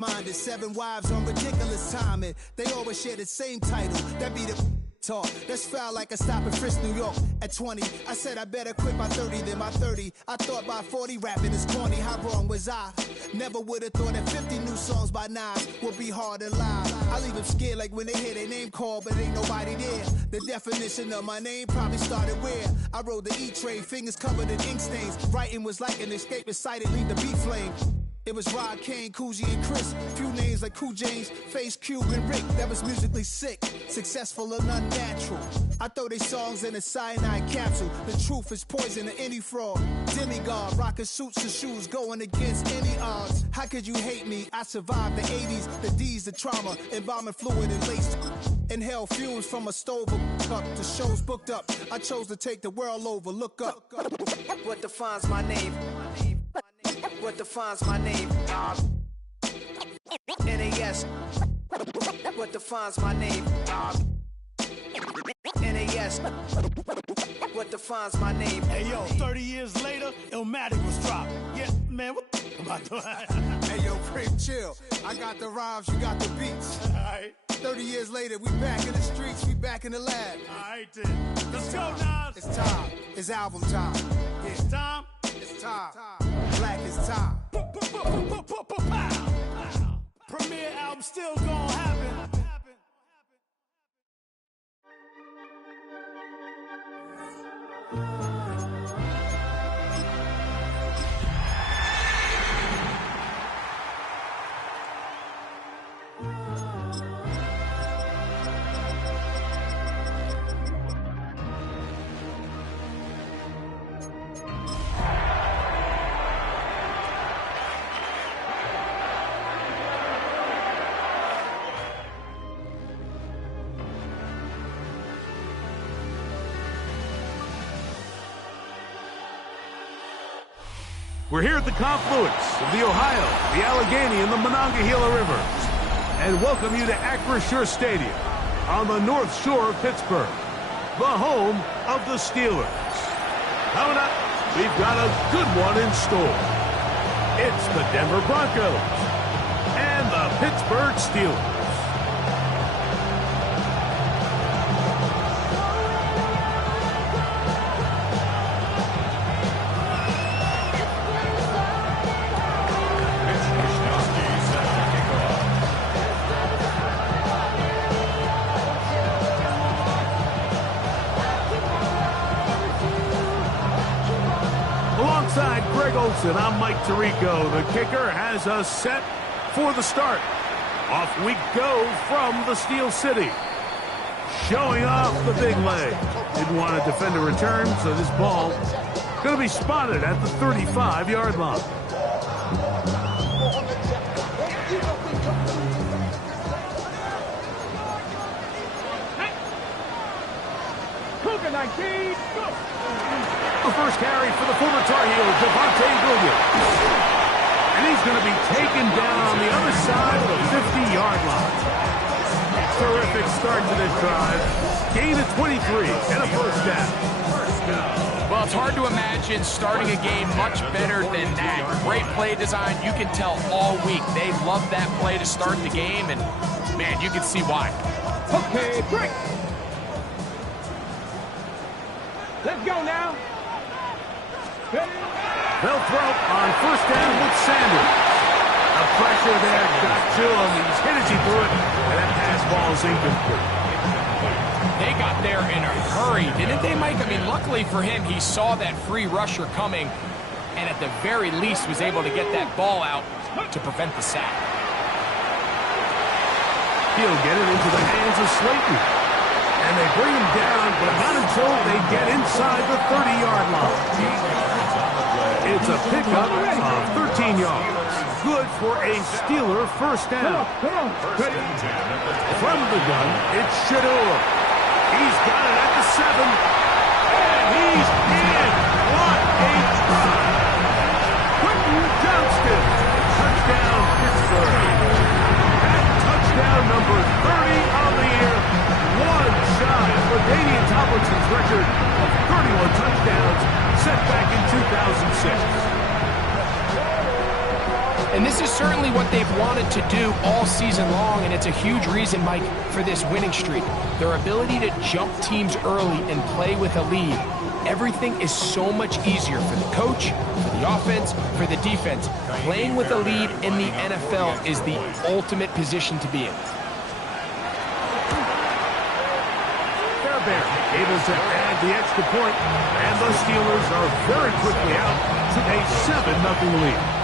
Minded, 7 wives on ridiculous timing. They always share the same title. That be the talk. That's foul like a stop in Frisk, New York. At 20, I said I better quit by 30 than my 30. I thought by 40 rapping is corny. How wrong was I? Never would have thought that 50 new songs by Nas would be hard to lie. I leave them scared like when they hear their name called, but ain't nobody there. The definition of my name probably started where I rode the E-train, fingers covered in ink stains. Writing was like an escape inside it, leave the beat flame. It was Rod, Kane, Coogee, and Chris. Few names like Cool James, Face, Cube, and Rick. That was musically sick, successful and unnatural. I throw they songs in a cyanide capsule. The truth is poison to any fraud. Demigod, rocking suits and shoes, going against any odds. How could you hate me? I survived the 80s, the D's, the trauma, embalming fluid and laced. Inhale fumes from a stove up. The show's booked up. I chose to take the world over. Look up. What defines my name? What defines my name? NAS. What defines my name? NAS. What defines my name? Hey yo, 30 years later, Illmatic was dropped. Yeah, man, what the about to Hey yo, Prim, chill. I got the rhymes, you got the beats. Alright. 30 years later, we back in the streets, we back in the lab. Alright then. Let's go, Nas. It's time. It's album time. Yeah. It's time. It's time. Black is time. Premiere album still gonna happen. We're here at the confluence of the Ohio, the Allegheny, and the Monongahela Rivers, and welcome you to Acrisure Stadium on the North Shore of Pittsburgh, the home of the Steelers. Coming up, we've got a good one in store. It's the Denver Broncos and the Pittsburgh Steelers. Alongside Greg Olson, I'm Mike Tirico. The kicker has us set for the start. Off we go from the Steel City. Showing off the big leg. Didn't want to defend a return, so this ball going to be spotted at the 35-yard line. Cougar 19, go! The first carry for the former Tar Heel, Javonte Williams. And he's going to be taken down on the other side of the 50-yard line. Terrific start to this drive. Gain of 23 and a first down. Well, it's hard to imagine starting a game much better than that. Great play design. You can tell all week they love that play to start the game, and, man, you can see why. Okay, break! Let's go now. They'll throw on first down with Sanders. The pressure there got to him. He's hit as he threw it, and that pass ball is incomplete. They got there in a hurry, didn't they, Mike? I mean, luckily for him, he saw that free rusher coming, and at the very least was able to get that ball out to prevent the sack. He'll get it into the hands of Slayton. And they bring him down, but not until they get inside the 30-yard line. It's a pickup of 13 yards. Good for a Steeler first down. From the gun, it's Shador. He's got it at the 7. And he's in. What a drive. Quentin Johnston. Touchdown, Pittsburgh. That touchdown number 30 on the year. One shy of LaDainian Tomlinson's record of 31 touchdowns set back in 2006. And this is certainly what they've wanted to do all season long, and it's a huge reason, Mike, for this winning streak. Their ability to jump teams early and play with a lead. Everything is so much easier for the coach, for the offense, for the defense. Playing with a lead in the NFL is the ultimate position to be in. Fairbairn able to add the extra point, and the Steelers are very quickly out to a 7-0 lead.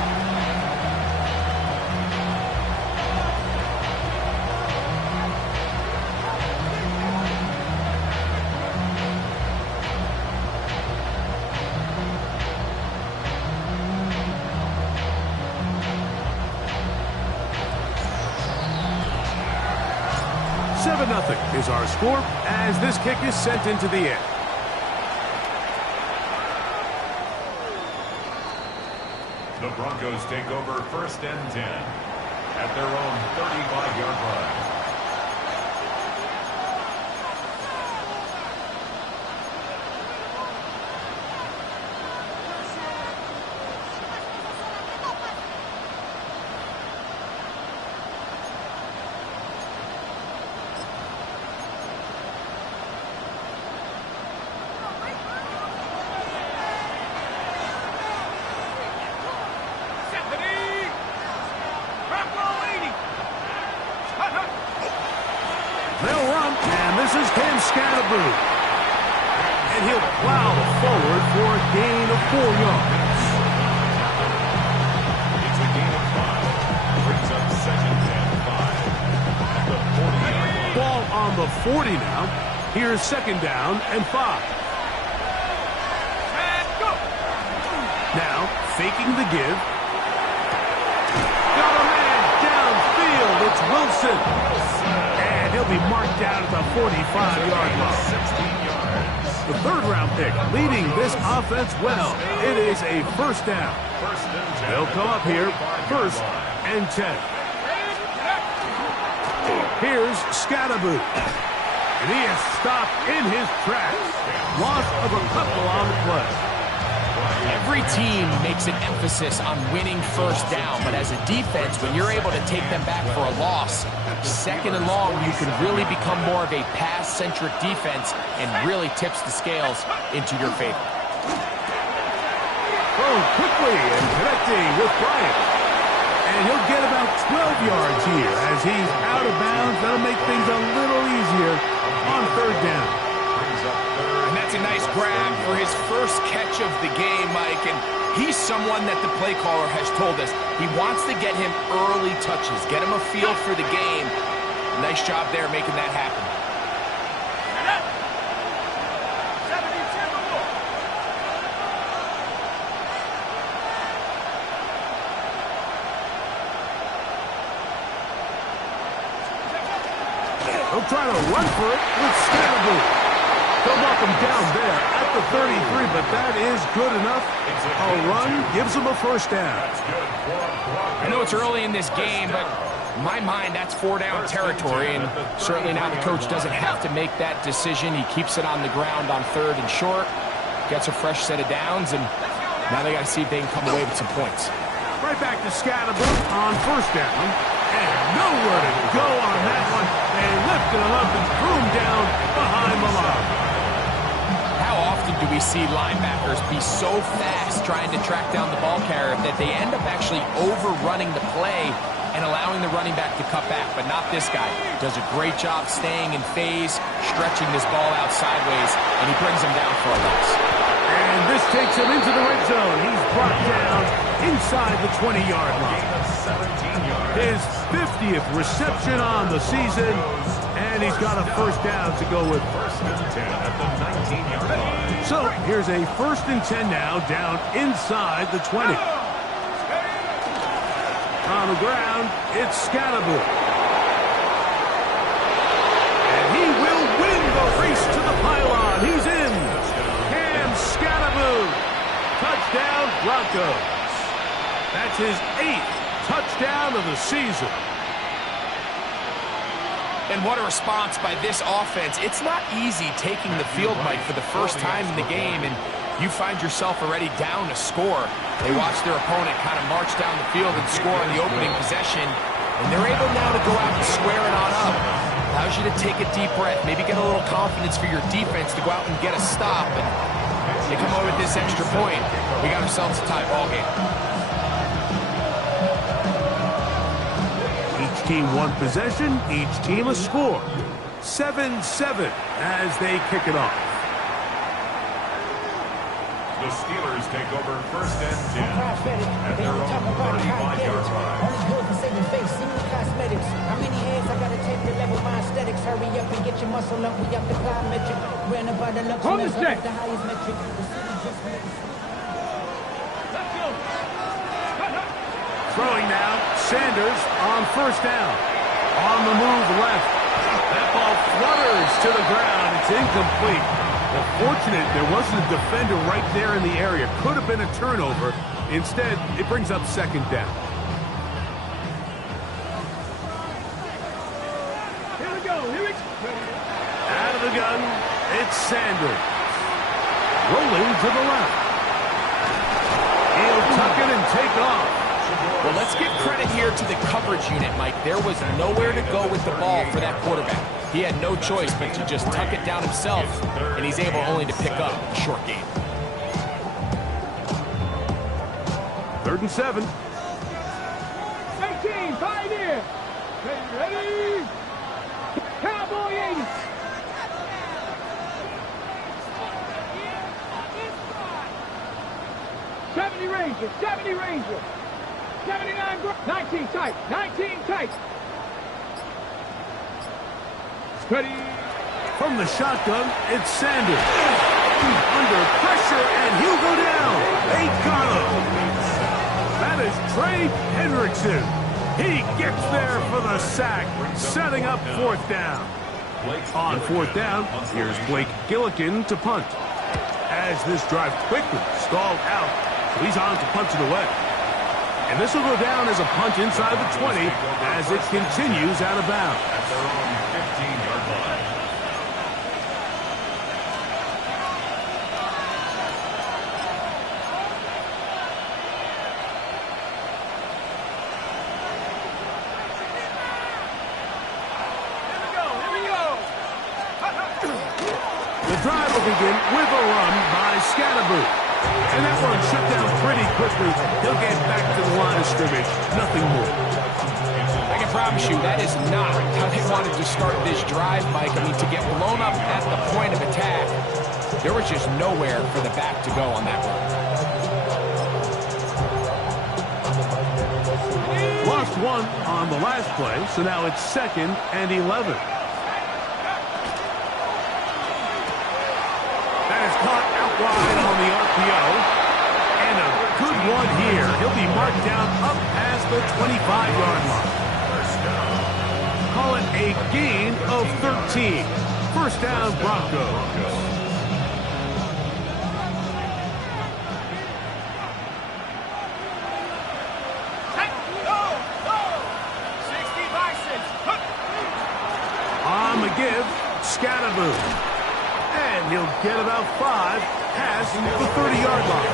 Nothing is our score as this kick is sent into the air. The Broncos take over 1st and 10 at their own 35-yard line. They'll run, and this is Cam Scatterboo. And he'll plow forward for a gain of 4 yards. It's a gain of 5. Brings up 2nd and 5 at the 40-yard line. Ball on the 40 now. Here's 2nd down and 5. Now, faking the give. Got a man downfield. It's Wilson. And he'll be marked down at the 45-yard line. 16 yards. The 3rd-round pick leading this offense well. It is a 1st down. 1st and 10. They'll come up here, 1st and 10. Here's Scatterboo. And he is stopped in his tracks. Loss of a couple on the play. Every team makes an emphasis on winning 1st down, but as a defense, when you're able to take them back for a loss, 2nd and long, you can really become more of a pass-centric defense and really tips the scales into your favor. Oh, quickly and connecting with Bryant. And he'll get about 12 yards here as he's out of bounds. That'll make things a little easier on 3rd down. And that's a nice grab for his first catch of the game, Mike. And he's someone that the play caller has told us he wants to get him early touches, get him a feel for the game. Nice job there making that happen. He'll try to run for it with Scatterboo. They'll knock him down there at the 33, but that is good enough. A run gives him a 1st down. I know it's early in this game, but in my mind, that's 4-down territory, and certainly now the coach doesn't have to make that decision. He keeps it on the ground on 3rd and short, gets a fresh set of downs, and now they got to see if they can come away with some points. Right back to Scatterboo on 1st down. And nowhere to go on that one. They lifted him up and threw him down behind the line. How often do we see linebackers be so fast trying to track down the ball carrier that they end up actually overrunning the play and allowing the running back to cut back, but not this guy. Does a great job staying in phase, stretching this ball out sideways, and he brings him down for a loss. And this takes him into the red zone. He's brought down inside the 20-yard line. His 50th reception on the season, and he's got a 1st down to go with. 1st and 10 at the 19-yard line. So here's a 1st and 10 now down inside the 20. On the ground, it's Scatterboo. And he will win the race to the pylon. He's in. Cam Scatterboo. Touchdown, Broncos. That's his 8th touchdown of the season. And what a response by this offense. It's not easy taking the field, Mike, for the first time in the game. And you find yourself already down a score. They watch their opponent kind of march down the field and score on the opening possession, and they're able now to go out and square it on up. Allows you to take a deep breath, maybe get a little confidence for your defense to go out and get a stop. And they come away with this extra point. We got ourselves a tie ball game. Each team one possession, each team a score. 7-7 as they kick it off. The Steelers take over first and 10 at their own 35-yard line. How many hands I gotta take to level my aesthetics? Hurry up and get your muscle up. We up the plyometric. Ran about the luxury. The highest metric. Throwing now, Sanders on first down. On the move left. That ball flutters to the ground. It's incomplete. Well, fortunate there wasn't a defender right there in the area. Could have been a turnover. Instead, it brings up second down. Here we go. Out of the gun, it's Sanders. Rolling to the left. He'll tuck it and take off. Well, let's give credit here to the coverage unit, Mike. There was nowhere to go with the ball for that quarterback. He had no choice but to just tuck it down himself, and he's able only to pick up a short gain. 3rd and 7. 18, 5 here. Ready? Cowboy 80. Ranger, 70 Ranger. 79, 19 tight, 19 tight. Ready. From the shotgun, it's Sanders. Under pressure, and he'll go down. They got him. That is Trey Hendrickson. He gets there for the sack, setting up 4th down. On 4th down, here's Blake Gillikin to punt. As this drive quickly stalled out, so he's on to punt it away. And this will go down as a punt inside the 20 as it continues out of bounds. At their own 15-yard line. The drive will begin with a run by Scatterboot. And that one shut down pretty quickly. He'll get back to the line of scrimmage. Nothing more. I can promise you that is not how they wanted to start this drive, Mike. I mean, to get blown up at the point of attack, there was just nowhere for the back to go on that run. Lost one on the last play, so now it's 2nd and 11. That is caught out wide on the RPO. And a good one here. He'll be marked down up past the 25-yard line. Call it a gain of 13. First down, Broncos. On the give, Scatterboot. And he'll get about 5 past the 30-yard line.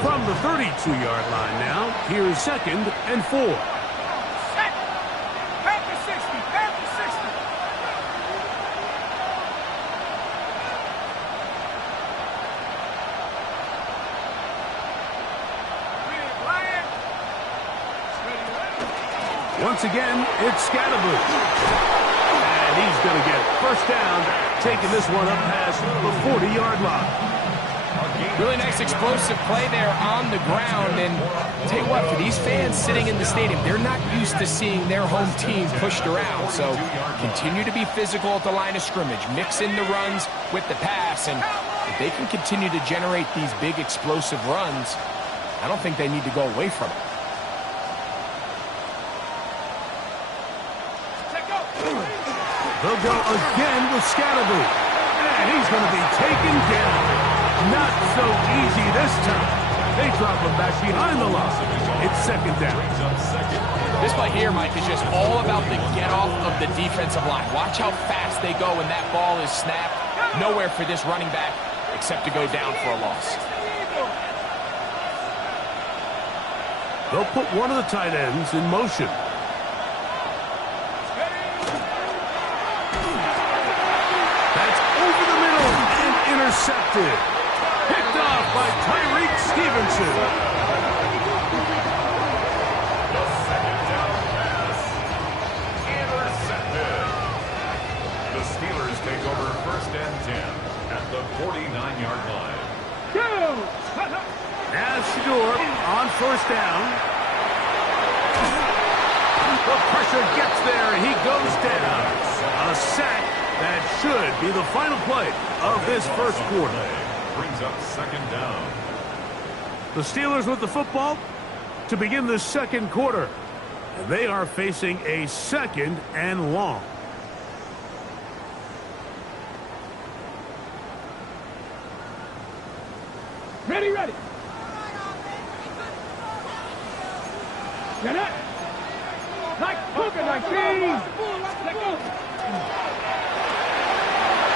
From the 32-yard line now, here's 2nd and 4. Panther 60, Panther 60. Once again, it's Scatterboot. And he's going to get first down, taking this one up past the 40-yard line. Really nice explosive play there on the ground. And tell you what, for these fans sitting in the stadium, they're not used to seeing their home team pushed around. So continue to be physical at the line of scrimmage. Mix in the runs with the pass. And if they can continue to generate these big explosive runs, I don't think they need to go away from it. They'll go again with Scatterboot. And he's going to be taken down. Not so easy this time. They drop him back behind the line. It's second down. This play here, Mike, is just all about the get-off of the defensive line. Watch how fast they go when that ball is snapped. Nowhere for this running back except to go down for a loss. They'll put one of the tight ends in motion. That's over the middle and intercepted. Picked off by Tyreek Stevenson. The second down pass. Intercepted. The Steelers take over first and 10 at the 49-yard line. As Shador on first down. The pressure gets there, and he goes down. A sack that should be the final play of this first quarter. Brings up second down. The Steelers with the football to begin the second quarter. And they are facing a second and long. Ready. Get it. Like poker, 19.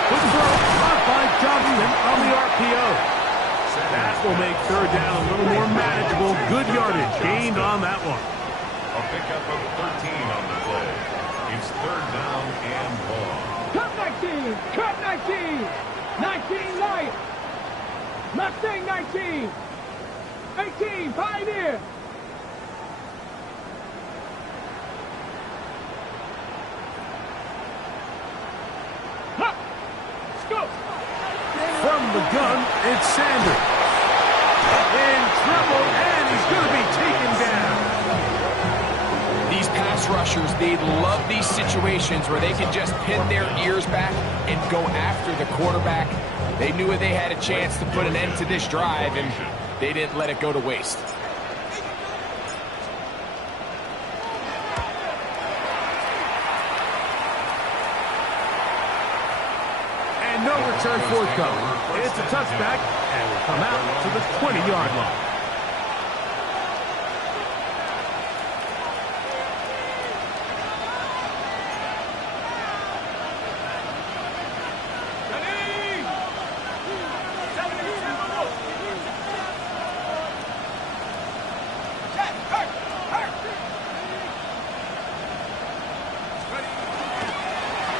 Good throw, caught by Johnson on the RPO. That will make third down a little more manageable. Good yardage gained on that one. A pickup of 13 on the play. It's third down and long. Cut 19. Cut 19. 19 light. Mustang 19. 18 Pioneer. From the gun, it's Sanders. In trouble, and he's going to be taken down. These pass rushers, they love these situations where they can just pin their ears back and go after the quarterback. They knew they had a chance to put an end to this drive, and they didn't let it go to waste. And no return forthcoming. It's a touchback, and will come out to the 20-yard line.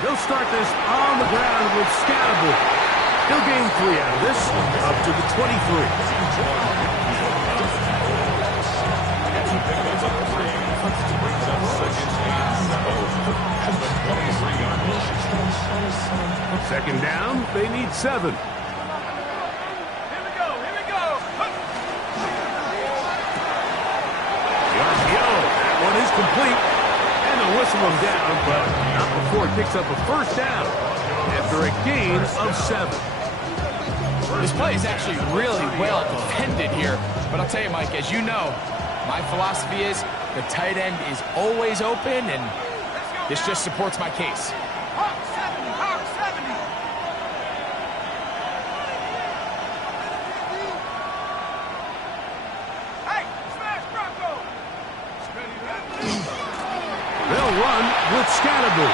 They'll start this on the ground with Scatterbull. He'll gain 3 out of this, up to the 23. Second down, they need 7. The RPO, that one is complete. And they'll whistle him down, but not before it picks up a first down after a gain of 7. This play is actually really well defended here. But I'll tell you, Mike, as you know, my philosophy is the tight end is always open, and this just supports my case. They'll run with Scatterbull.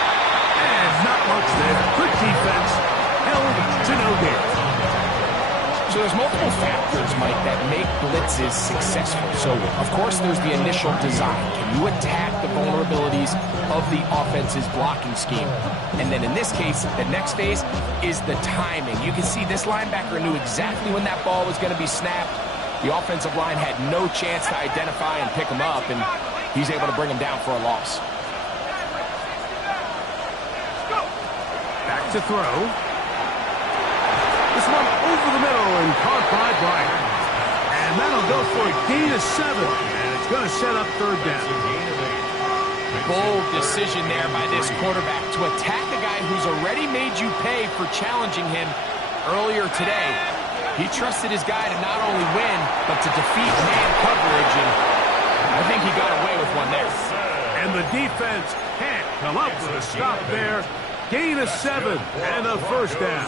And not much there. Good defense. Held to no gain. So there's multiple factors, Mike, that make blitzes successful. So, of course, there's the initial design. Can you attack the vulnerabilities of the offense's blocking scheme? And then in this case, the next phase is the timing. You can see this linebacker knew exactly when that ball was going to be snapped. The offensive line had no chance to identify and pick him up, and he's able to bring him down for a loss. Back to throw. This one over the middle and caught by Bryant. And that'll go for a gain of 7. And it's going to set up third down. Bold decision there by this quarterback to attack a guy who's already made you pay for challenging him earlier today. He trusted his guy to not only win, but to defeat man coverage, and I think he got away with one there. And the defense can't come up with a stop there. Gain of 7 and a first down.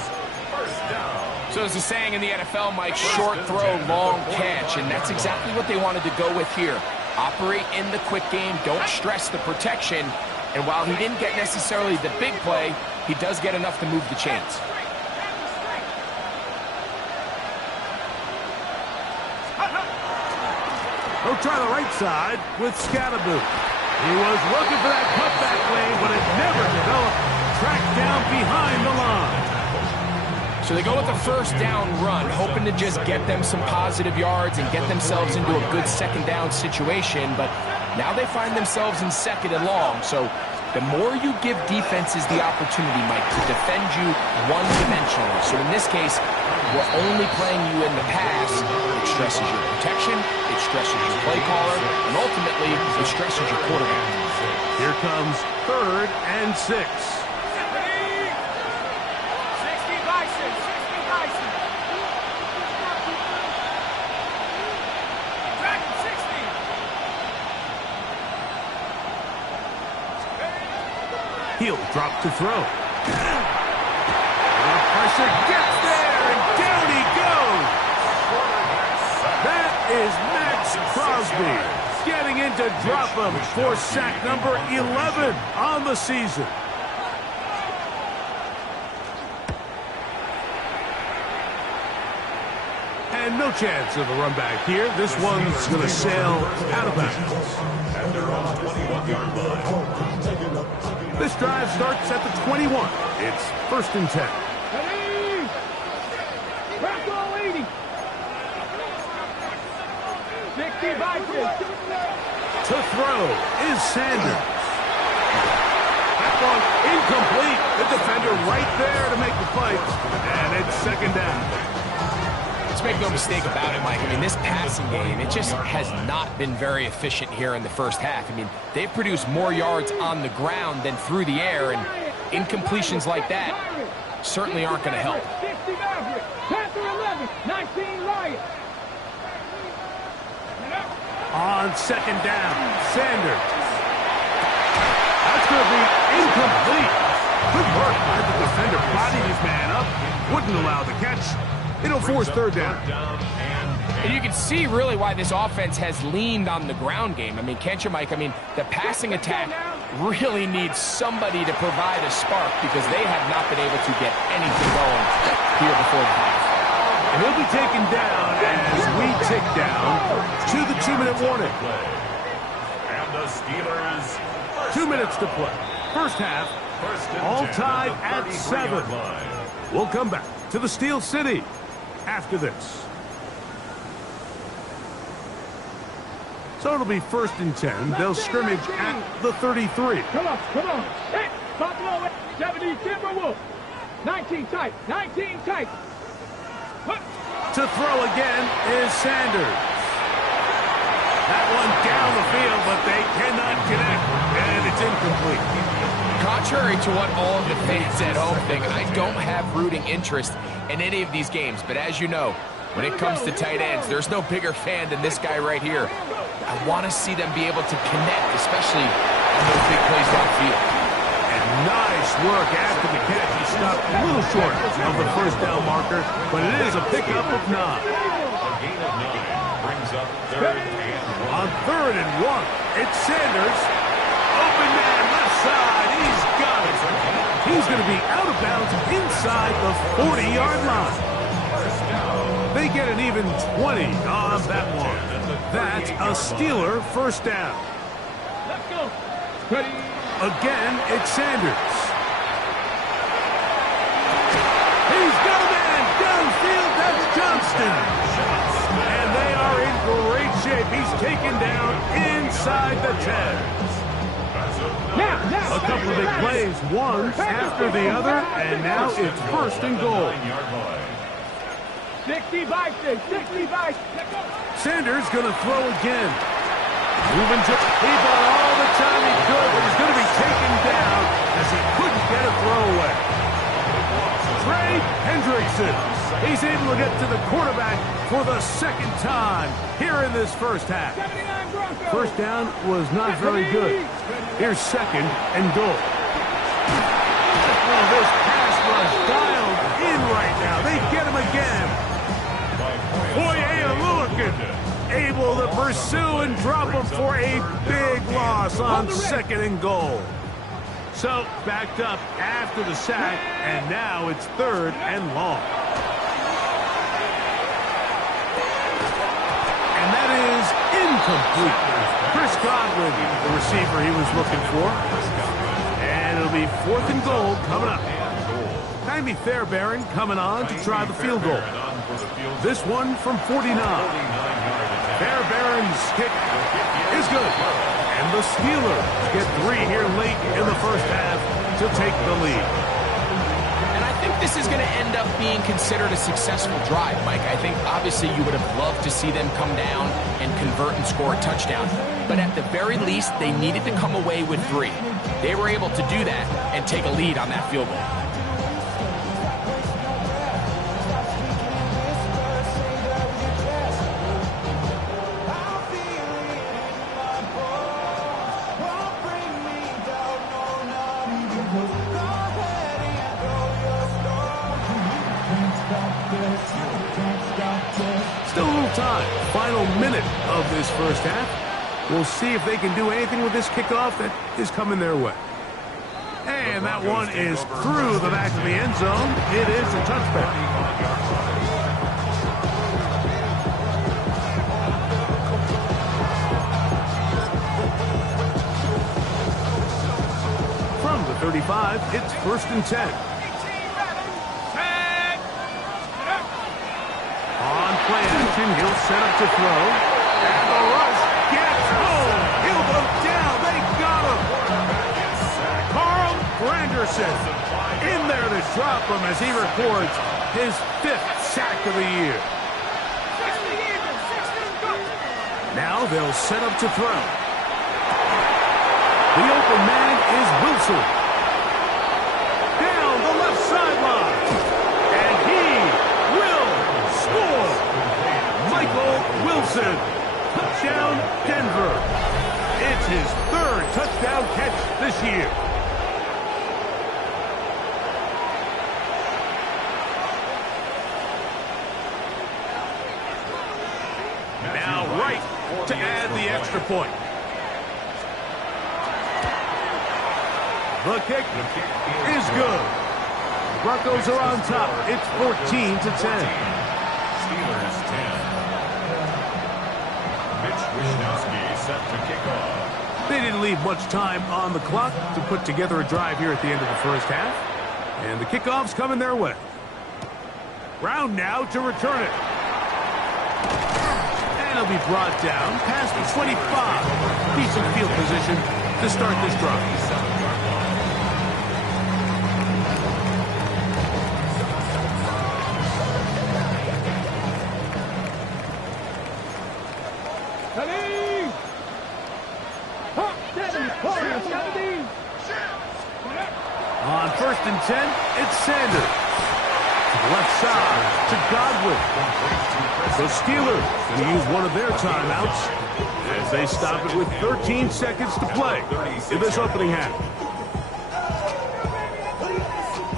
First down. So there's a saying in the NFL, Mike, short throw, long catch, and that's exactly what they wanted to go with here. Operate in the quick game, don't stress the protection, and while he didn't get necessarily the big play, he does get enough to move the chains. He'll try the right side with Scatterboot. He was looking for that cutback lane, but it never developed. Tracked down behind the line. So they go with the first down run, hoping to just get them some positive yards and get themselves into a good second down situation, but now they find themselves in second and long. So the more you give defenses the opportunity, Mike, to defend you one-dimensionally. So in this case, we're only playing you in the pass. It stresses your protection, it stresses your play caller, and ultimately, it stresses your quarterback. Here comes 3rd and 6. He'll drop to throw. The pressure gets there, and down he goes. That is Max Crosby getting in to drop him for sack number 11 on the season. And no chance of a run back here. This one's going to sail out of bounds. At their own 21-yard line. This drive starts at the 21. It's 1st and 10. To throw is Sanders. That one incomplete. The defender right there to make the fight. And it's 2nd down. Let's make no mistake about it, Mike. I mean, this passing game, it just has not been very efficient here in the first half. I mean, they've produced more yards on the ground than through the air, and incompletions like that certainly aren't going to help. On 2nd down, Sanders. That's going to be incomplete. Good work by the defender, bodying his man up. Wouldn't allow the catch. It'll force 3rd down. And you can see really why this offense has leaned on the ground game. I mean, can't you, Mike? I mean, the passing attack really needs somebody to provide a spark because they have not been able to get anything going here before the half. And he'll be taken down as we tick down to the 2-minute warning. And the Steelers. 2 minutes to play. First half, all tied at 7. We'll come back to the Steel City after this. So it'll be 1st and 10. They'll scrimmage at the 33. Come on. Hey, Buffalo, 70 Timberwolves. 19 tight. To throw again is Sanders. That one down the field, but they cannot connect, and it's incomplete. Contrary to what all of the fans at home think, I don't have rooting interest in any of these games. But as you know, when it comes to tight ends, there's no bigger fan than this guy right here. I want to see them be able to connect, especially on those big plays downfield. And nice work after the catch. He stopped a little short of the 1st down marker, but it is a pickup of 9. A gain of 9 brings up 3rd and 1. On 3rd and 1, it's Sanders. Open man, left side. He's got it. He's going to be out of bounds inside the 40-yard line. They get an even 20 on that one. That's a Steeler 1st down. Let's go. Ready. Again, it's Sanders. He's got a man downfield. That's Johnston. And they are in great shape. He's taken down inside the 10. Now. A couple of big plays, one after the other, and now it's 1st and goal. 60 by 6. Sanders going to throw again. Moving to, he bought all the time he could, but he's going to be taken down as he couldn't get a throwaway. Trey Hendrickson. He's able to get to the quarterback for the 2nd time here in this first half. First down was not very good. Here's 2nd and goal. Oh, this pass rush dialed in right now. They get him again. and drop him for a big loss on 2nd and goal. So, backed up after the sack, and now it's 3rd and long. And that is incomplete. Chris Godwin, the receiver he was looking for. And it'll be 4th and goal coming up. Jaime Fairbairn coming on to try the field goal. This one from 49. Fairbairn's kick is good. And the Steelers get 3 here late in the first half to take the lead. And I think this is going to end up being considered a successful drive, Mike. I think obviously you would have loved to see them come down and convert and score a touchdown. But at the very least, they needed to come away with 3. They were able to do that and take a lead on that field goal. Still a little time. Final minute of this first half. We'll see if they can do anything with this kickoff that is coming their way. And that one is through the back of the end zone. It is a touchback. From the 35, it's 1st and 10. On play action, he'll set up to throw. And the rush gets home. He'll go down. They got him. Carl Granderson in there to drop him as he records his 5th sack of the year. Now they'll set up to throw. The open man is Wilson. Down the left sideline. And he will score. Michael Wilson. Touchdown, Denver. It's his 3rd touchdown catch this year. Now right to add the extra point. The kick is good. Broncos are on top. It's 14-10. Steelers 10. Mitch Wishnowsky set to kick off. They didn't leave much time on the clock to put together a drive here at the end of the first half. And the kickoff's coming their way. Brown now to return it. And it'll be brought down past the 25. Decent field position to start this drive. On 1st and 10, it's Sanders. To the left side, to Godwin. The Steelers going to use one of their timeouts as they stop it with 13 seconds to play in this opening half.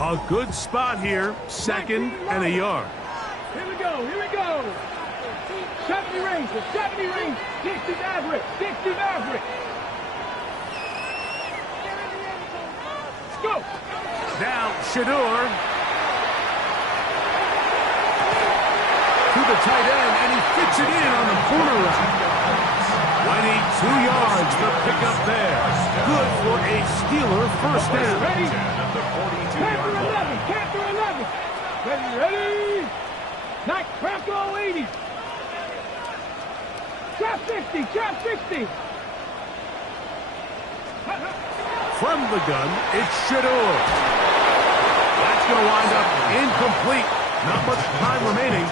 A good spot here, 2nd and a yard. Here we go, here we go. 70 range, 60 range, 60 Maverick, 60 Maverick. Let's go. Now, Shador to the tight end, and he fits it in on the corner route. Whitey, 2 yards to pick up there. Good for a Steeler first down. Ready? Capture 11, capture 11. Ready? Night, Bronco 80. Trap 60, trap 60. From the gun, it's Shador. That's going to wind up incomplete. Not much time remaining.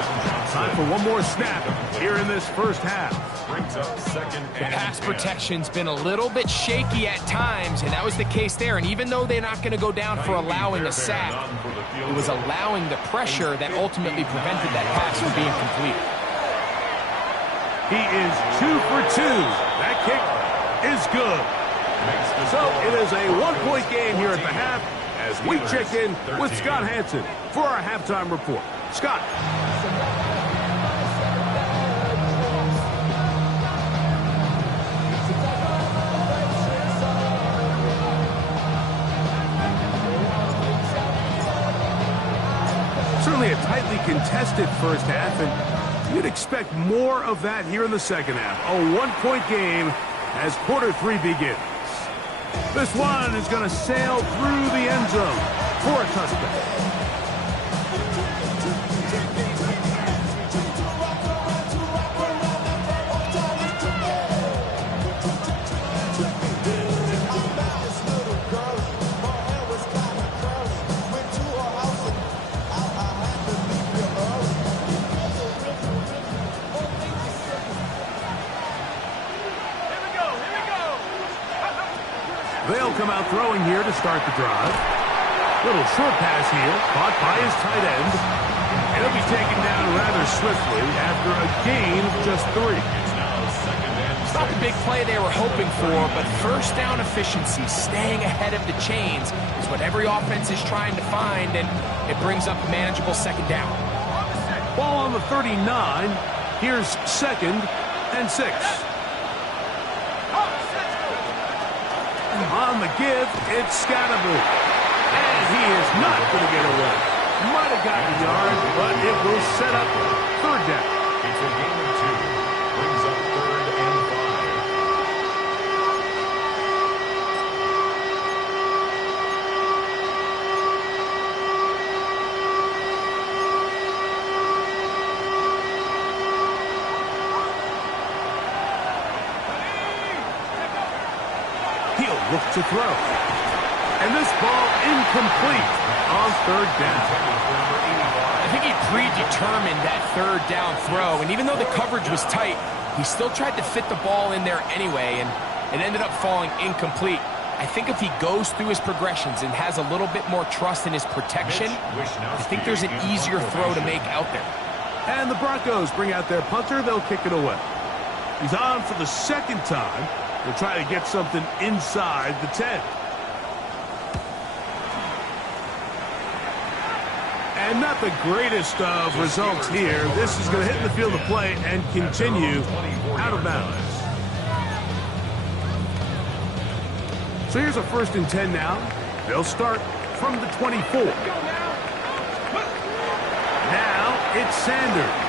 Time for one more snap here in this first half. Brings up 2nd and The pass protection's been a little bit shaky at times, and that was the case there. And even though they're not going to go down for allowing a sack, it was allowing the pressure that ultimately prevented that pass from being complete. He is 2 for 2. That kick is good. So it is a one-point game here at the half as we check in with Scott Hansen for our halftime report. Scott. contested first half, and you'd expect more of that here in the second half. A one-point game as quarter 3 begins. This one is going to sail through the end zone for a touchdown. They'll come out throwing here to start the drive. Little short pass here, caught by his tight end. And he'll be taken down rather swiftly after a gain of just 3. It's not the big play they were hoping for, but first down efficiency, staying ahead of the chains, is what every offense is trying to find, and it brings up a manageable second down. Ball on the 39. Here's 2nd and 6. On the give, it's Scatterboot. And he is not going to get away. Might have gotten a yard, but it will set up 3rd down. It's a gain of 2. Brings up 3rd and 5. He'll look to throw. And this ball incomplete on 3rd down. I think he predetermined that 3rd down throw, and even though the coverage was tight, he still tried to fit the ball in there anyway, and it ended up falling incomplete. I think if he goes through his progressions and has a little bit more trust in his protection, I think there's an easier throw to make out there. And the Broncos bring out their punter. They'll kick it away. He's on for the 2nd time. They'll try to get something inside the 10. And not the greatest of results here. This is going to hit the field of play and continue out of bounds. So here's a 1st and 10 now. They'll start from the 24. Now it's Sanders.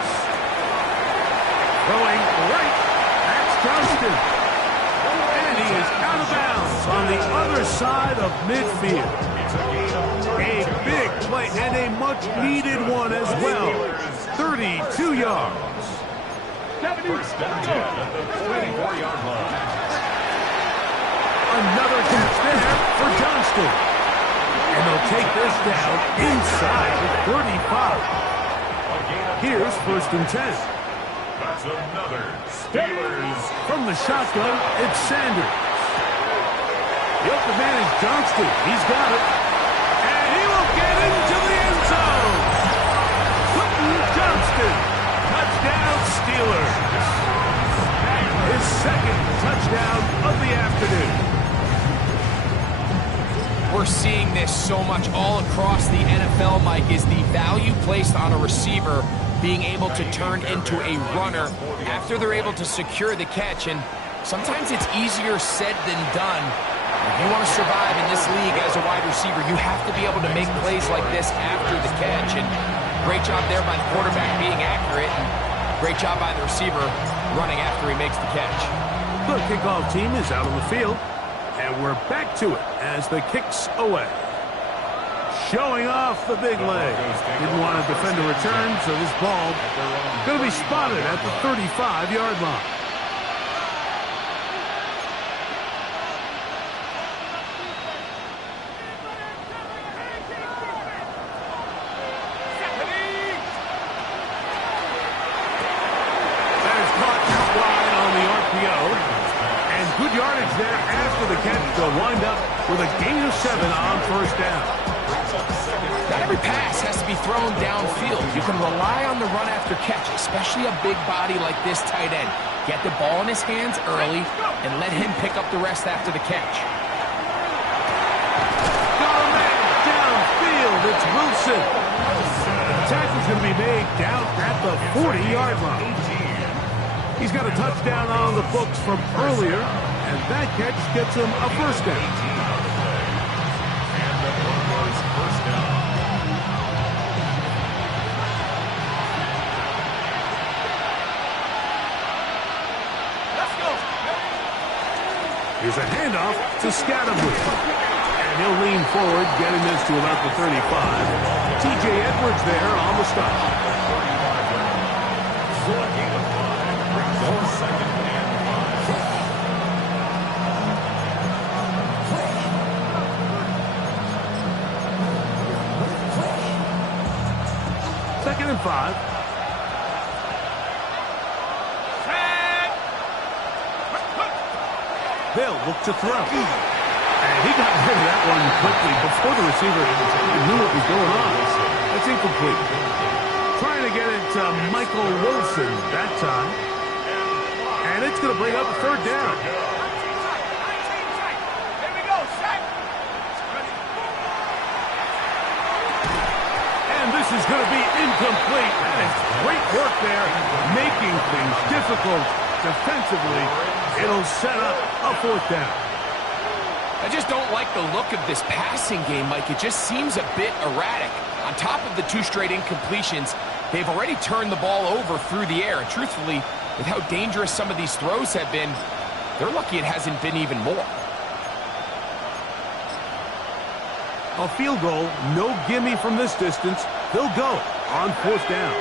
Throwing right. That's Johnston. And he is out of bounds on the other side of midfield. A big play and a much-needed one as well. 32 yards. First down at the 44-yard line. Another catch there for Johnston. And they'll take this down inside the 35. Here's 1st and 10. That's another Steelers. From the shotgun, it's Sanders. The open man is Johnston. He's got it. And he will get into the end zone. Quentin Johnston. Touchdown, Steelers. His 2nd touchdown of the afternoon. We're seeing this so much all across the NFL, Mike, is the value placed on a receiver being able to turn into a runner after they're able to secure the catch. And sometimes it's easier said than done. If you want to survive in this league as a wide receiver, you have to be able to make plays like this after the catch. And great job there by the quarterback being accurate. And great job by the receiver running after he makes the catch. The kickoff team is out on the field. And we're back to it as the kick's away. Showing off the big leg. Didn't want to defend a return, so this ball going to be spotted at the 35-yard line. That is caught out wide on the RPO. And good yardage there after the catch. They'll wind up with a gain of 7 on 1st down. Not every pass has to be thrown downfield. You can rely on the run after catch, especially a big body like this tight end. Get the ball in his hands early and let him pick up the rest after the catch. Got a man downfield. It's Wilson. The tackle's going to be made down at the 40-yard line. He's got a touchdown on the books from earlier, and that catch gets him a 1st down. Here's a handoff to Scatterwood. And he'll lean forward, getting this to about the 35. T.J. Edwards there on the stop. Second and 5. They'll look to throw. And he got rid of that one quickly before the receiver knew what was going on. That's incomplete. Trying to get it to Michael Wilson that time. And it's going to bring up a third down. Here we go, set. And this is going to be incomplete. That is great work there, making things difficult defensively. It'll set up a fourth down. I just don't like the look of this passing game, Mike. It just seems a bit erratic. On top of the 2 straight incompletions, they've already turned the ball over through the air. And truthfully, with how dangerous some of these throws have been, they're lucky it hasn't been even more. A field goal, no gimme from this distance. They'll go on fourth down.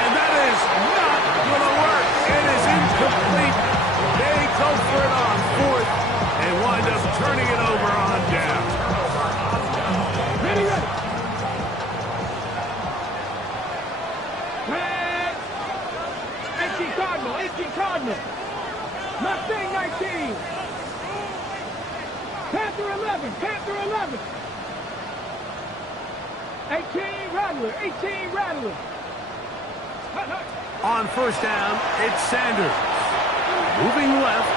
And that is not going to work. It is incomplete. They go for it on fourth and wind up turning it over on down. Ready, ready. Red. 18 Cardinal, 18 Cardinal. Mustang 19. Panther 11, Panther 11. 18 Rattler, 18 Rattler. On first down, it's Sanders. Moving left.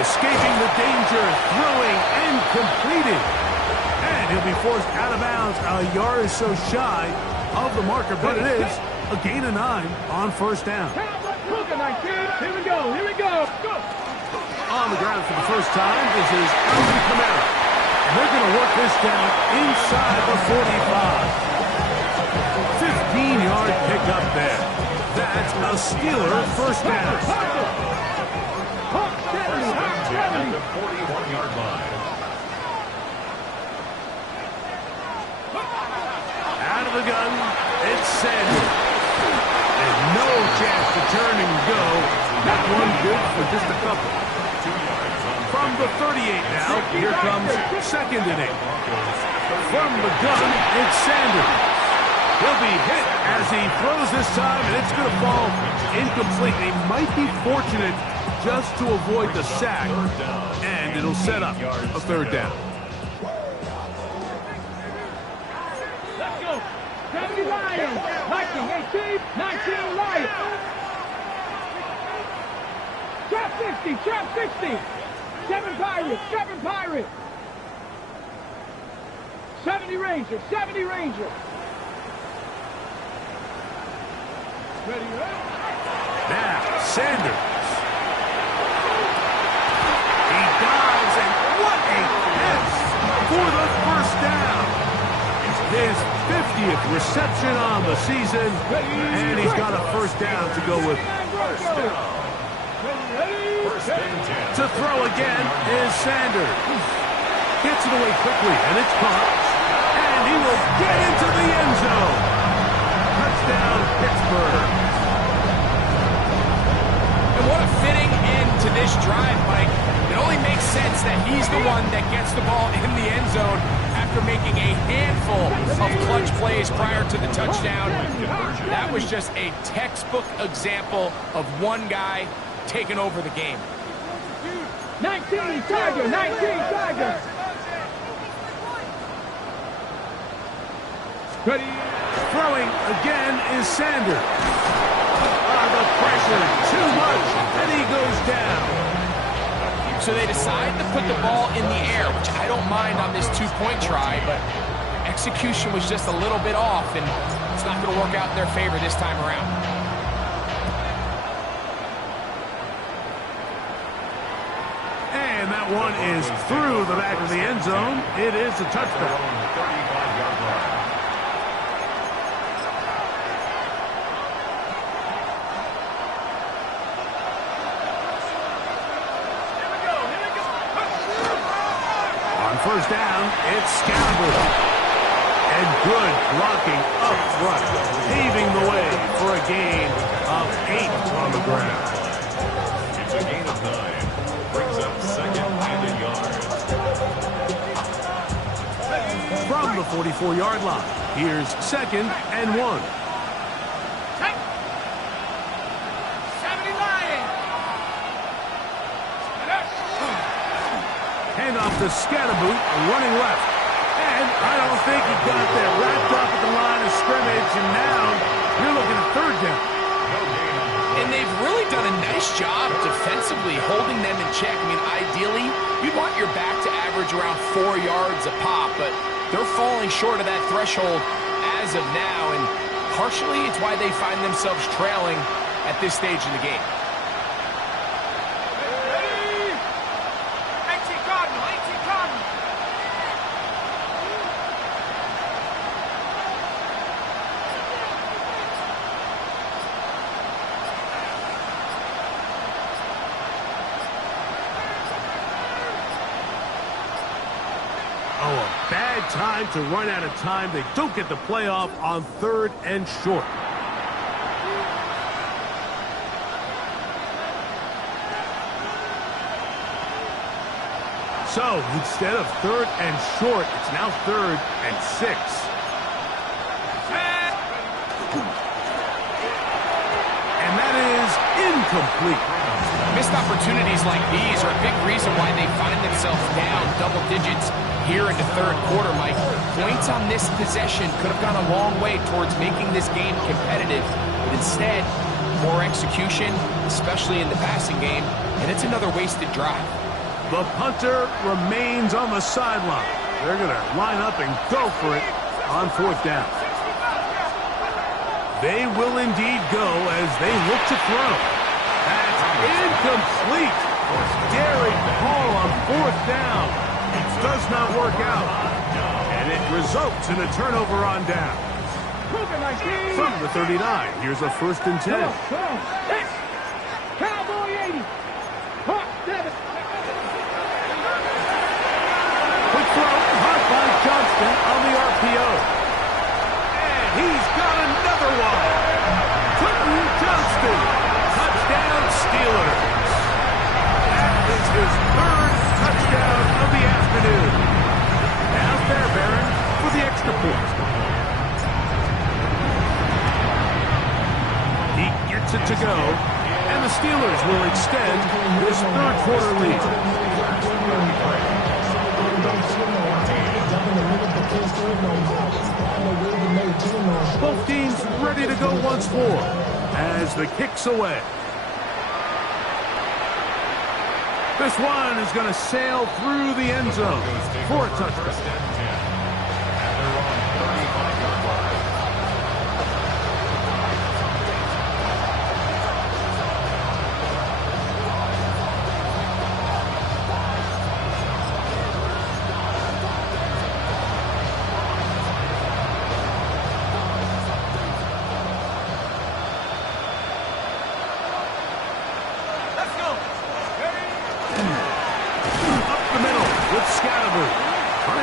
Escaping the danger, throwing and completing. And he'll be forced out of bounds a yard or so shy of the marker, but it is a gain of 9 on first down. Here we go, here we go. Go. On the ground for the first time, this is Alvin Kamara. And they're going to work this down inside the 45. 15-yard pickup there. That's a Steeler first down. At the 41-yard line. Out of the gun, it's Sanders. And no chance to turn and go. That one good for just a couple. From the 38 now, here comes second and 8. From the gun, it's Sanders. He'll be hit as he throws this time, and it's going to fall incomplete. He might be fortunate just to avoid the sack, and it'll set up a third down. Let's go. 70 Lions. 19, 18, 19 Lions. Trap 60, trap 60. 7 Pirates, 7 Pirates. 70 Rangers, 70 Rangers. Ready, ready. Now, Sanders. He dives, and what a catch for the first down. His 50th reception on the season, and he's got a first down to go with. To throw again is Sanders. Gets it away quickly, and it's caught. And he will get into the end zone. Touchdown, Pittsburgh. And what a fitting end to this drive, Mike. It only makes sense that he's the one that gets the ball in the end zone after making a handful of clutch plays prior to the touchdown. That was just a textbook example of one guy taking over the game. 19 Tiger, 19 Tiger. Ready. Throwing again is Sanders. The pressure, too much, and he goes down. So they decide to put the ball in the air, which I don't mind on this 2-point try, but execution was just a little bit off, and it's not going to work out in their favor this time around. And that one is through the back of the end zone. It is a touchdown. 35-yard line. first down, it's Scalaboo. And good blocking up front, paving the way for a gain of 8 on the ground. It's a gain of 9. Brings up second and a yard. From the 44-yard line, here's second and 1. Hand off to Scalaboo, running left. And I don't think he got there. Wrapped up at the line of scrimmage, and now you're looking at third down. And they've really done a nice job defensively holding them in check. I mean, ideally, you'd want your back to average around 4 yards a pop, but they're falling short of that threshold as of now, and partially it's why they find themselves trailing at this stage in the game. Oh, a bad time to run out of time. They don't get the playoff on third and short. So, instead of third and short, it's now third and 6. And that is incomplete. Missed opportunities like these are a big reason why they find themselves down double digits here in the third quarter, Mike. Points on this possession could have gone a long way towards making this game competitive, but instead, more execution, especially in the passing game, and it's another wasted drive. The punter remains on the sideline. They're going to line up and go for it on fourth down. They will indeed go as they look to throw. That's incomplete. Derek Hall on fourth down. It does not work out. And it results in a turnover on down. From the 39, here's a 1st and 10. Cowboy 80. Hawk 7. Quick throw, hot by Johnston on the RPO. And he's got another one. Quentin Johnston. Touchdown Steelers. That is his 3rd touchdown of the afternoon. Now Fairbairn for the extra point. He gets it to go, and the Steelers will extend this third quarter lead. Both teams ready to go once more as the kick's away. This one is going to sail through the end zone for a touchdown.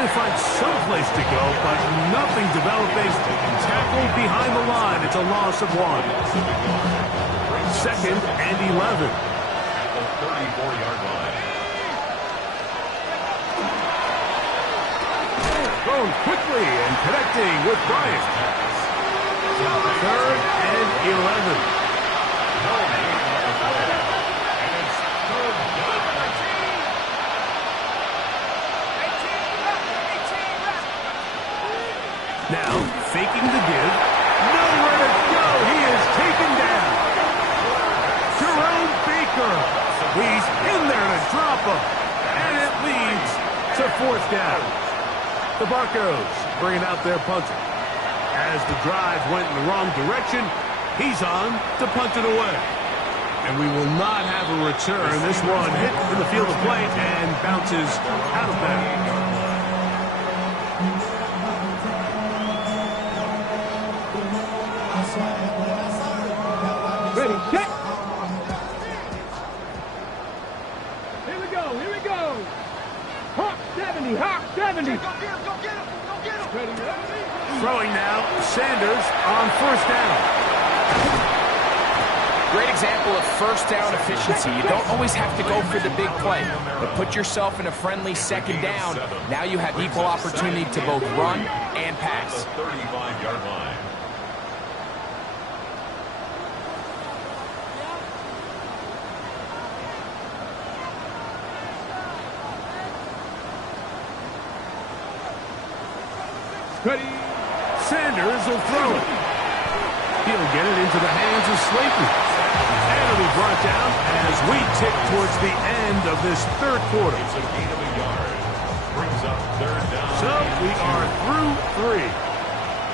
Find someplace to go, but nothing developing. Tackled behind the line. It's a loss of 1. 2nd and 11. At the 34-yard line. Thrown quickly and connecting with Bryant. 3rd and 11. Now, faking the give. Nowhere to go. He is taken down. Jerome Baker. He's in there to drop him. And it leads to 4th down. The Broncos bringing out their punter. As the drive went in the wrong direction, he's on to punt it away. And we will not have a return. This one hit in the field of play and bounces out of bounds. Ready, set. Here we go, here we go. Hawk 70, Hawk 70. 70. Throwing now, Sanders on first down. Great example of first down efficiency. You don't always have to go for the big play, but put yourself in a friendly second down. Now you have equal opportunity to both run and pass. The 35-yard line. Ready. Sanders will throw it. He'll get it into the hands of Slayton. And it'll be brought down as we tick towards the end of this third quarter. It's a gain of a yard. Brings up third down. So we are through 3.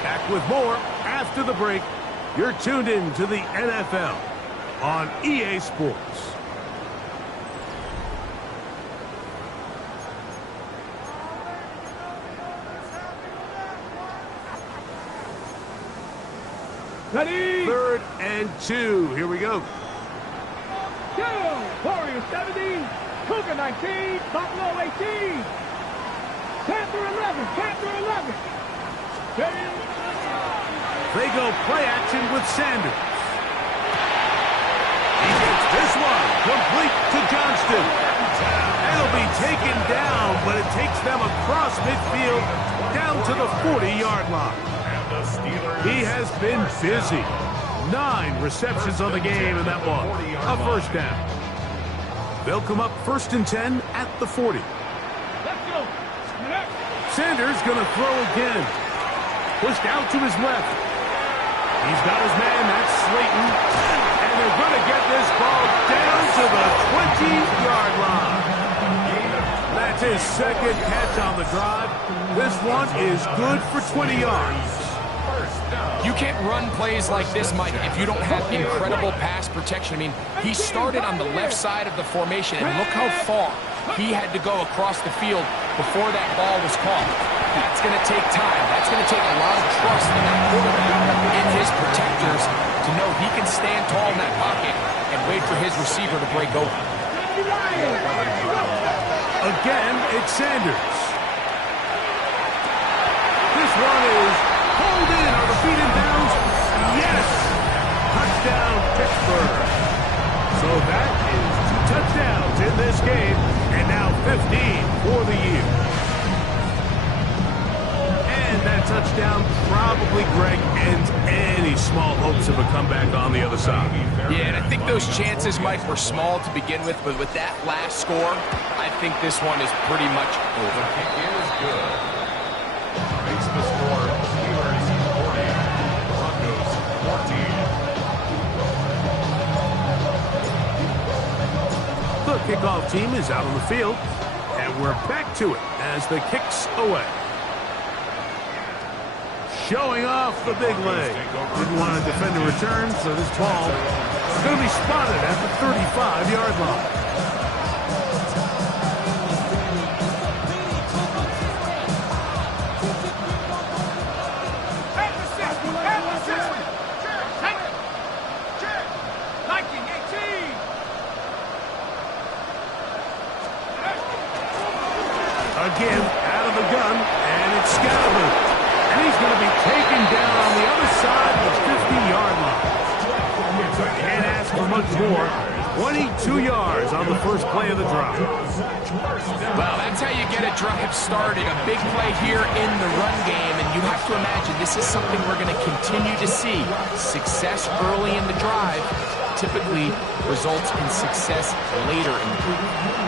Back with more after the break. You're tuned in to the NFL on EA Sports. Ready. 3rd and 2. Here we go. Go. Warriors 70. Cougar 19. Buffalo 18. Panther 11. Panther 11. Ready. They go play action with Sanders. He gets this one complete to Johnston. It'll be taken down, but it takes them across midfield down to the 40-yard line. He has been busy. 9 receptions on the game, and that one a first down. They'll come up 1st and 10 at the 40. Let's go. Sanders going to throw again. Pushed out to his left. He's got his man, that's Slayton. And they're going to get this ball down to the 20-yard line. That's his 2nd catch on the drive. This one is good for 20 yards. You can't run plays like this, Mike, if you don't have incredible pass protection. I mean, he started on the left side of the formation, and look how far he had to go across the field before that ball was caught. That's going to take time. That's going to take a lot of trust in that quarterback and his protectors to know he can stand tall in that pocket and wait for his receiver to break over. Again, it's Sanders. This one is pulled in on the feet and downs. Yes! Touchdown, Pittsburgh. So that is 2 touchdowns in this game, and now 15 for the year. And that touchdown probably, Greg, ends any small hopes of a comeback on the other side. Yeah, and I think those chances, Mike, were small to begin with, but with that last score, I think this one is pretty much over. The kick is good. Makes the score Steelers 40, Broncos 14. The kickoff team is out on the field, and we're back to it as the kick's away. Showing off the big leg. Didn't want to defend a return, so this ball is going to be spotted at the 35-yard line. Again, out of the gun, and it's Scalaboo. And he's going to be taken down on the other side of the 50-yard line. Can't ask for much more. 22 yards on the first play of the drive. Well, that's how you get a drive started. A big play here in the run game, and you have to imagine this is something we're going to continue to see. Success early in the drive typically results in success later in the drive.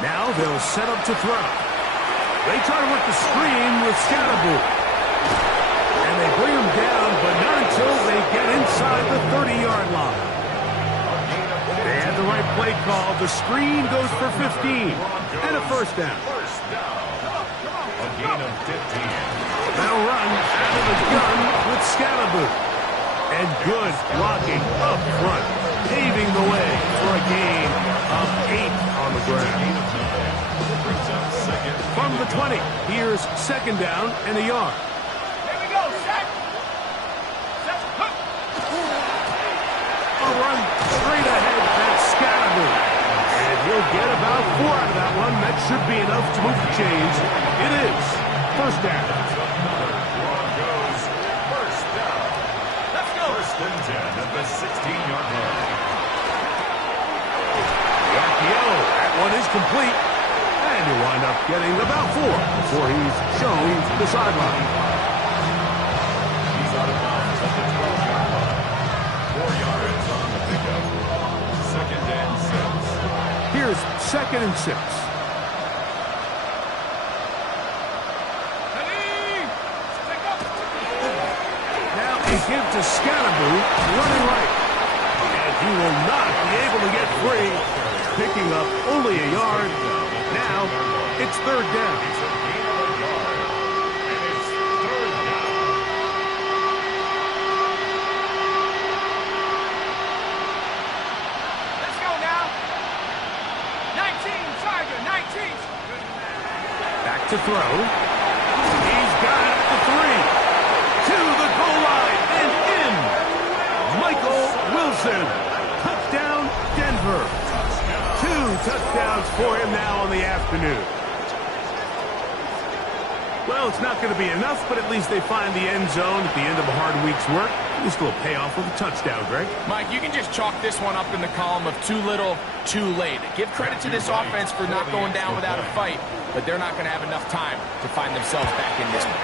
Now they'll set up to throw. They try to work the screen with Scalaboo. And they bring him down, but not until they get inside the 30-yard line. They had the right play call. The screen goes for 15 and a first down. A gain of 15. They'll run out of the gun with Scalaboo. And good blocking up front, paving the way for a gain of 8 on the ground. From the 20, here's second down and a yard. Here we go, set. All right. That should be enough to move the chains. It is. First down. Broncos, first down. Let's go. First and 10 at the 16-yard line. The RPO. That one is complete. And you wind up getting about 4 before he's shown the sideline. He's out of bounds at the 12-yard line. 4 yards on the pickup. Second and 6. Here's second and 6. Now a give to Scalaboo running right. And he will not be able to get free. Picking up only a yard. Now it's third down. It's a gain of a yard. And it's third down. Let's go now. 19, Tiger, 19. Back to throw. He's got it at the 3. To the goal line and in. Michael Wilson. Touchdown, Denver. 2 touchdowns for him now on the afternoon. Well, it's not going to be enough, but at least they find the end zone at the end of a hard week's work. At least a little payoff with a touchdown, Greg. Mike, you can just chalk this one up in the column of too little, too late. Give credit to this offense for not going down without a fight, but they're not going to have enough time to find themselves back in this one.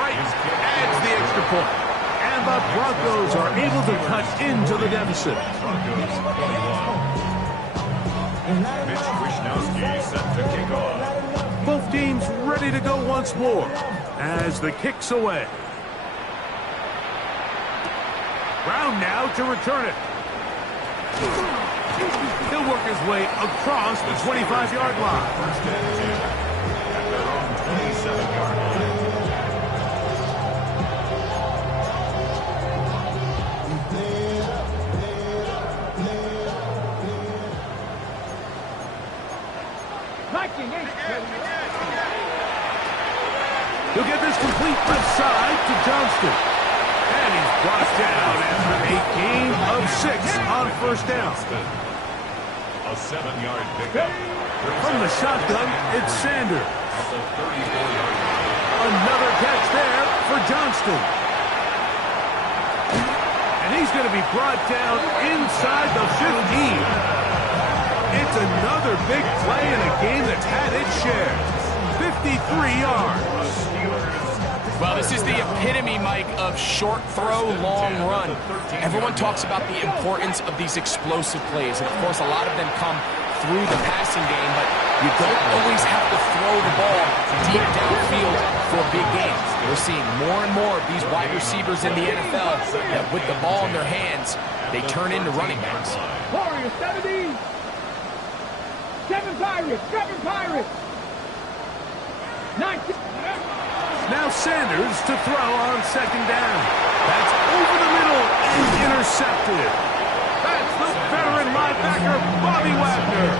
Right, adds the extra point. And the Broncos are able to cut into the deficit. Broncos 21. Mitch Wishnowsky set to kick off. Both teams ready to go once more as the kick's away. Brown now to return it. He'll work his way across the 25-yard line. First and 10 at their own 27-yard line. He'll get this complete left side to Johnston. And he's brought down after a gain of 6 on first down. A 7-yard pickup. From the shotgun, it's Sanders. At the 34-yard line. Another catch there for Johnston. And he's going to be brought down inside the 15. It's another big play in a game that's had its share. 53 yards. Well, this is the epitome, Mike, of short throw, long run. Everyone talks about the importance of these explosive plays. And, of course, a lot of them come through the passing game, but you don't always have to throw the ball deep downfield for big games. We're seeing more and more of these wide receivers in the NFL that with the ball in their hands, they turn into running backs. Warriors, 70. 7 Pirates. 19. Now Sanders to throw on second down. That's over the middle and intercepted. That's the veteran linebacker, Bobby Wagner.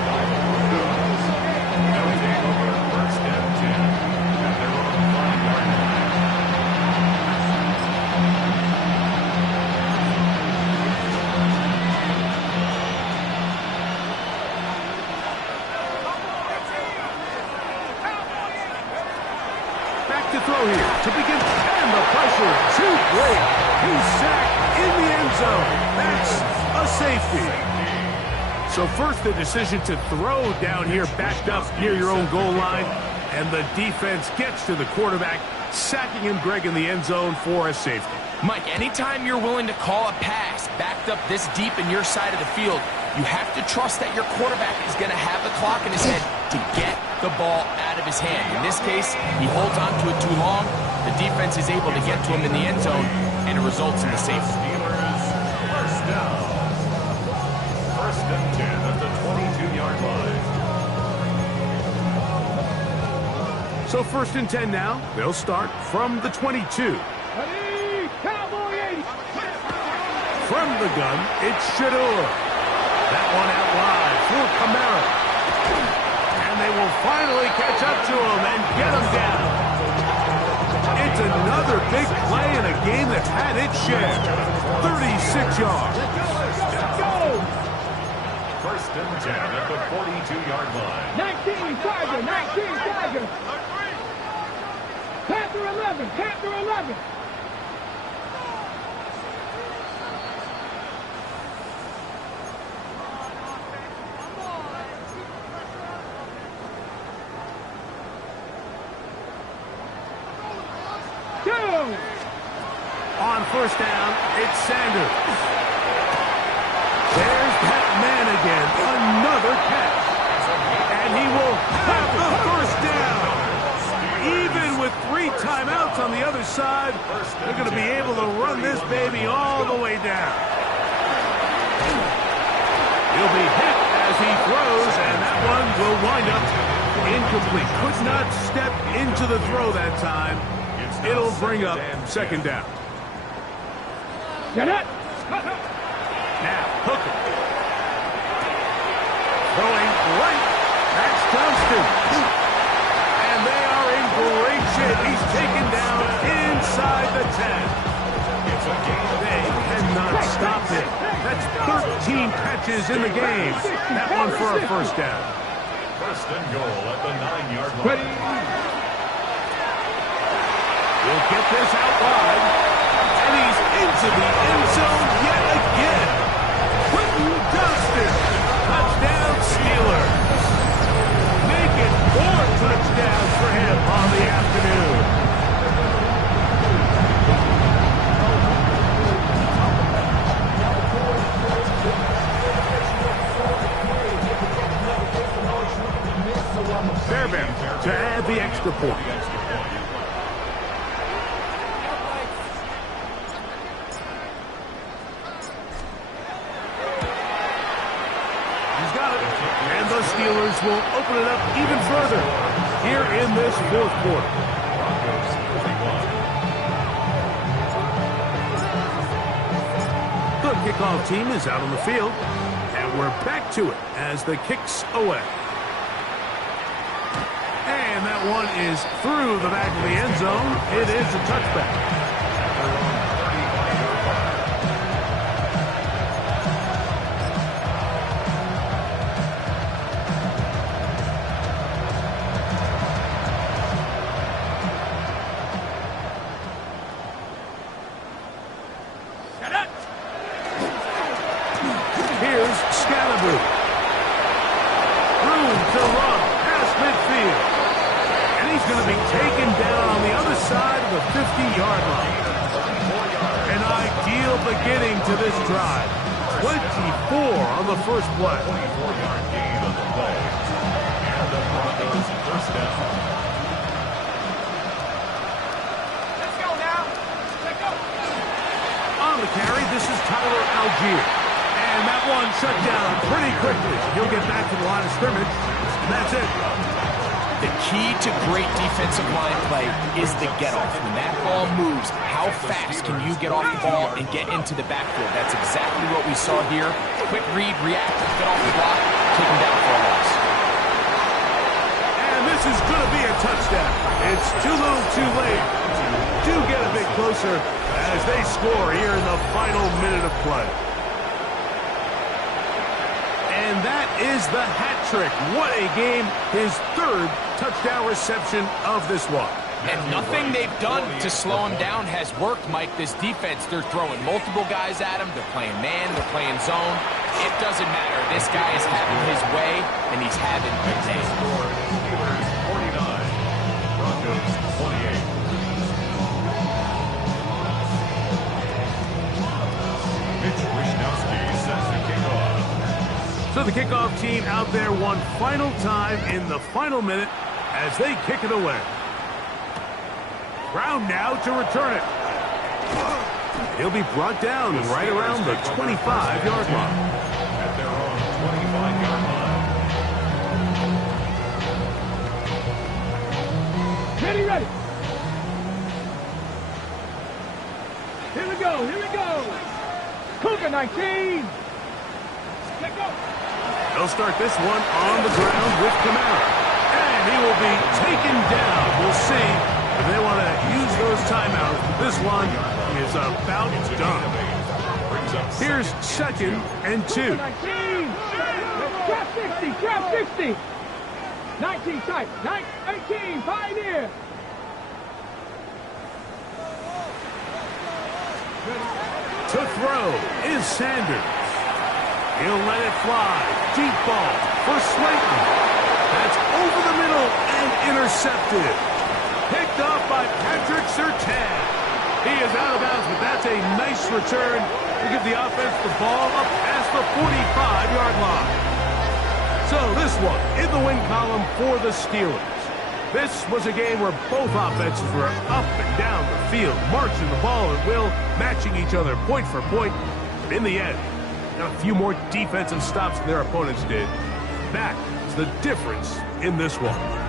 They'll take over first and 10 at their own 5-yard line. Back to throw here to begin. And the pressure too great. He's sacked in the end zone. That's a safety. So first the decision to throw down here backed up near your own goal line. And the defense gets to the quarterback, sacking him, Greg, in the end zone for a safety. Mike, anytime you're willing to call a pass backed up this deep in your side of the field, you have to trust that your quarterback is going to have the clock in his head to get the ball out of his hand. In this case, he holds on to it too long. The defense is able to get to him in the end zone, and it results in the safety. Steelers, first down. First and 10 at the 22-yard line. So first and 10 now. They'll start from the 22. Ready, Cowboy 80. From the gun, it's Shador. That one out wide for Kamara. And they will finally catch up to him and get him down. It's another big play in a game that's had its share. 36 yards. Let's go. first and 10 at the 42-yard line. 19, Tiger, 19, Tiger. Panther 11, Panther 11. On first down, it's Sanders. There's that man again. Another catch. And he will have the first down. Even with 3 timeouts on the other side, they're going to be able to run this baby all the way down. He'll be hit as he throws, and that one will wind up incomplete. Could not step into the throw that time. It'll bring up second down. Get it! Now, Hooker. Throwing right. That's Johnston. And they are in great shape. He's taken down inside the 10. They cannot stop him. That's 13 catches in the game. That one for a first down. First and goal at the 9-yard line. We'll get this out wide. And he's into the end zone yet again. Quentin Johnston. Touchdown Steelers. Make it 4 touchdowns for him on the afternoon. Fairbairn to add the extra point. And the Steelers will open it up even further here in this fourth quarter. The kickoff team is out on the field, and we're back to it as the kick's away. And that one is through the back of the end zone. It is a touchback. Here's Scalaboo. Room to run past midfield. And he's going to be taken down on the other side of the 50-yard line. An ideal beginning to this drive. 24 on the first play. 24-yard gain on the play. And the Broncos first down. Let's go now. Let's go. On the carry, this is Tyler Algier. And that one shut down pretty quickly. He'll get back to the line of scrimmage. And that's it. The key to great defensive line play is the get-off. When that ball moves, how fast can you get off the ball and get into the backfield? That's exactly what we saw here. Quick read, react, get off the block, take him down for a loss. And this is going to be a touchdown. It's too little too late. Do get a bit closer as they score here in the final minute of play. And that is the hat trick. What a game. His 3rd touchdown reception of this one. And nothing they've done to slow him down has worked, Mike. This defense, they're throwing multiple guys at him. They're playing man, they're playing zone. It doesn't matter. This guy is having his way, and he's having a day. Steelers 49, Broncos 28. Mitch Wishnowsky sets the kickoff. So the kickoff team out there one final time in the final minute as they kick it away. Brown now to return it. He'll be brought down right around the 25-yard line. At their own 25-yard line. Ready, ready. Here we go, here we go. Cougar 19. Let go. They'll start this one on the ground with Kamara. And he will be taken down. We'll see if they want to use those timeouts. This one is about done. Here's 2nd and 2. 60, trap 60. 19 tight, 18, Pioneer. To throw is Sanders. He'll let it fly. Deep ball for Slayton. That's over the middle and intercepted. Picked up by Patrick Surtain. He is out of bounds, but that's a nice return to give the offense the ball up past the 45-yard line. So this one in the win column for the Steelers. This was a game where both offenses were up and down the field, marching the ball at will, matching each other point for point. In the end, got a few more defensive stops than their opponents did. That is the difference in this one.